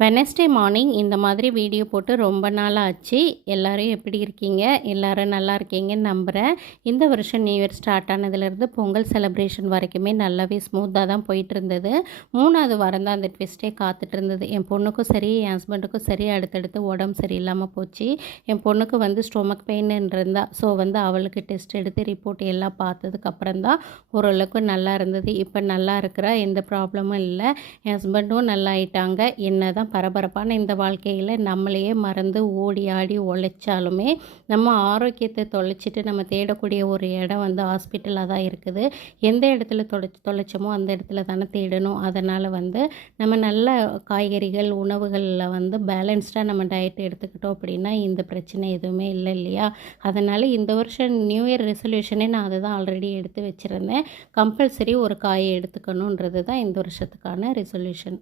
Wednesday morning இந்த மாதிரி video போட்டு ரொம்ப நாள் ஆச்சு. எல்லோரும் எப்படி இருக்கீங்க? எல்லோரும் நல்லா இருக்கீங்கன்னு நம்புகிறேன். இந்த வருஷம் நியூ இயர் ஸ்டார்ட் ஆனதுலேருந்து பொங்கல் செலிப்ரேஷன் வரைக்குமே நல்லாவே ஸ்மூத்தாக தான் போயிட்டு இருந்தது. 3வது வாரம் தான் அந்த ட்விஸ்ட்டே காத்துட்டு இருந்தது. என் பொண்ணுக்கும் சரி, என் ஹஸ்பண்டுக்கும் சரி அடுத்தடுத்து உடம்பு சரியில்லாமல் போச்சு. என் பொண்ணுக்கு ஸ்டொமக் பெயின் இருந்தா. ஸோ அவளுக்கு டெஸ்ட் எடுத்து ரிப்போர்ட் எல்லாம் பார்த்ததுக்கப்புறம் தான் ஓரளவுக்கு நல்லா இருந்தது. இப்போ நல்லா இருக்கிறா, எந்த ப்ராப்ளமும் இல்லை. என் ஹஸ்பண்டும் நல்லா ஆயிட்டாங்க. என்ன தான் பரபரப்பான இந்த வாழ்க்கையில் நம்மளையே மறந்து ஓடி ஆடி உழைச்சாலுமே நம்ம ஆரோக்கியத்தை தொலைச்சிட்டு நம்ம தேடக்கூடிய ஒரு இடம் ஹாஸ்பிட்டலாக தான் இருக்குது. எந்த இடத்துல தொலைச்சோமோ அந்த இடத்துல தானே தேடணும். அதனால் நம்ம நல்ல காய்கறிகள் உணவுகளில் பேலன்ஸ்டாக நம்ம டயட் எடுத்துக்கிட்டோம் அப்படின்னா இந்த பிரச்சனை எதுவுமே இல்லை இல்லையா? அதனால் இந்த வருஷம் நியூ இயர் ரெசல்யூஷனே நான் அதை தான் ஆல்ரெடி எடுத்து வச்சுருந்தேன். கம்பல்சரி ஒரு காயை எடுத்துக்கணுன்றது தான் இந்த வருஷத்துக்கான ரெசல்யூஷன்.